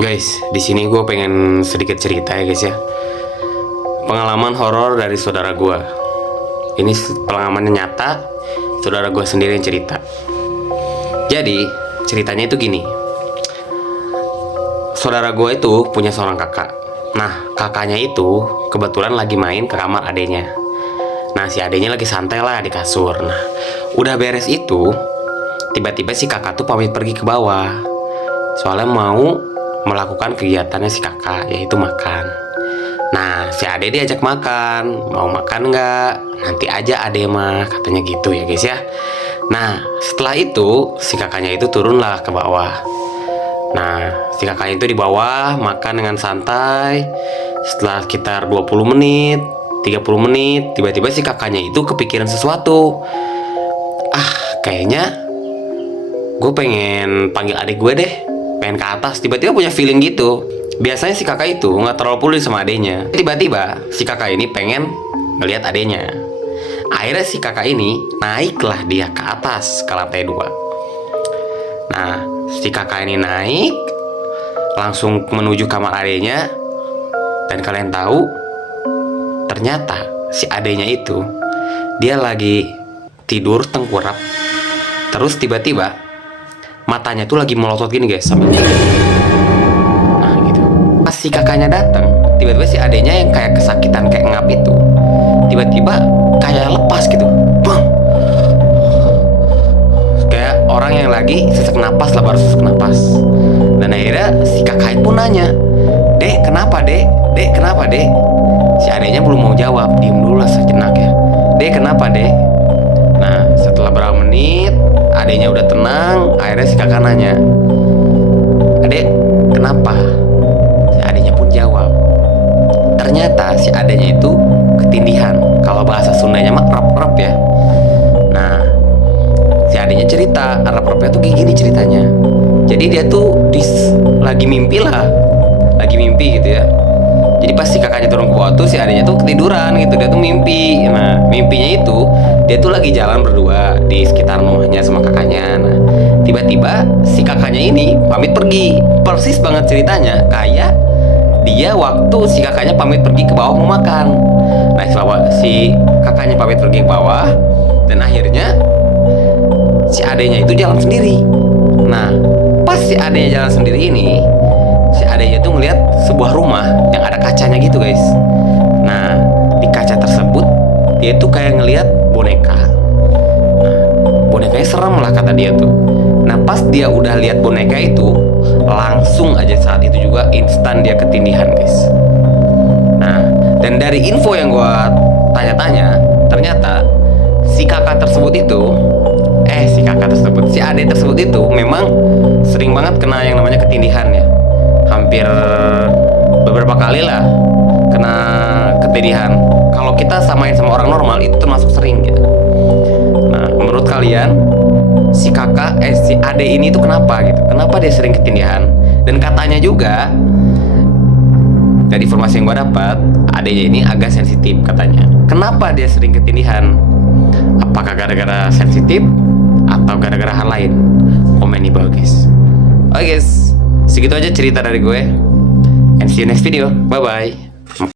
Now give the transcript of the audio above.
Guys, di sini gue pengen sedikit cerita ya guys ya. Pengalaman horor dari saudara gue. Ini pengalamannya nyata, saudara gue sendiri yang cerita. Jadi ceritanya itu gini. Saudara gue itu punya seorang kakak. Nah, kakaknya itu kebetulan lagi main ke kamar adenya. Nah, si adenya lagi santai lah di kasur. Nah, udah beres itu, tiba-tiba si kakak tuh pamit pergi ke bawah. Soalnya mau melakukan kegiatannya si kakak, yaitu makan. Nah, si ade diajak makan. Mau makan nggak? Nanti aja ade mah, katanya gitu ya guys ya. Nah, setelah itu si kakaknya itu turunlah ke bawah. Nah, si kakaknya itu di bawah makan dengan santai. Setelah sekitar 20 menit 30 menit, tiba-tiba si kakaknya itu kepikiran sesuatu. Kayaknya gue pengen panggil adik gue deh, pengen ke atas. Tiba-tiba punya feeling gitu. Biasanya si kakak itu nggak terlalu peduli sama adenya. Tiba-tiba si kakak ini pengen ngelihat adenya. Akhirnya si kakak ini naiklah dia ke atas ke lantai 2. Nah, si kakak ini naik langsung menuju kamar adenya. Dan kalian tahu, ternyata si adenya itu dia lagi tidur tengkurap. Terus tiba-tiba matanya tuh lagi melotot gini guys, sambil tidur. Nah gitu. Pas si kakaknya datang, tiba-tiba si adenya yang kayak kesakitan, kayak ngap itu, tiba-tiba kayak lepas gitu, bang. Kayak orang yang lagi sesak napas lah, baru sesak napas. Dan akhirnya si kakak pun nanya, "Dek, kenapa dek? Dek, kenapa dek?" Si adenya belum mau jawab, diem dulu lah sejenak ya. "Dek, kenapa dek?" Nah, setelah berapa menit, adenya udah tenang. Akhirnya si kakak nanya, "Adek, kenapa?" Si adenya pun jawab. Ternyata si adenya itu ketindihan. Kalau bahasa Sundanya mah rep-rep ya. Nah, si adenya cerita, rep-repnya tuh kayak gini ceritanya. Jadi dia tuh lagi mimpi lah. Lagi mimpi gitu ya. Jadi pas si kakaknya turun ke bawah tuh, si adenya tuh ketiduran gitu. Dia tuh mimpi. Nah, mimpinya itu dia tuh lagi jalan berdua di sekitar rumahnya sama kakaknya. Nah, tiba-tiba si kakaknya ini pamit pergi. Persis banget ceritanya kayak dia waktu si kakaknya pamit pergi ke bawah mau makan. Nah, si kakaknya pamit pergi ke bawah, dan akhirnya si adenya itu jalan sendiri. Nah, pas si adenya jalan sendiri ini, si adenya tuh ngeliat sebuah rumah yang ada kacanya gitu guys. Nah, di kaca tersebut dia tuh kayak ngeliat boneka. Nah, bonekanya serem lah kata dia tuh. Nah, pas dia udah lihat boneka itu, langsung aja saat itu juga instan dia ketindihan guys. Nah, dan dari info yang gua tanya-tanya, ternyata si ade tersebut itu memang sering banget kena yang namanya ketindihan ya. Hampir beberapa kali lah kena ketindihan. Kalau kita samain sama orang normal itu termasuk sering gitu. Nah, menurut kalian si ade ini tuh kenapa gitu? Kenapa dia sering ketindihan? Dan katanya juga dari informasi yang gue dapat, adenya ini agak sensitif katanya. Kenapa dia sering ketindihan? Apakah gara-gara sensitif atau gara-gara hal lain? Komen di bawah guys. Oke guys, segitu aja cerita dari gue. And see you next video. Bye bye.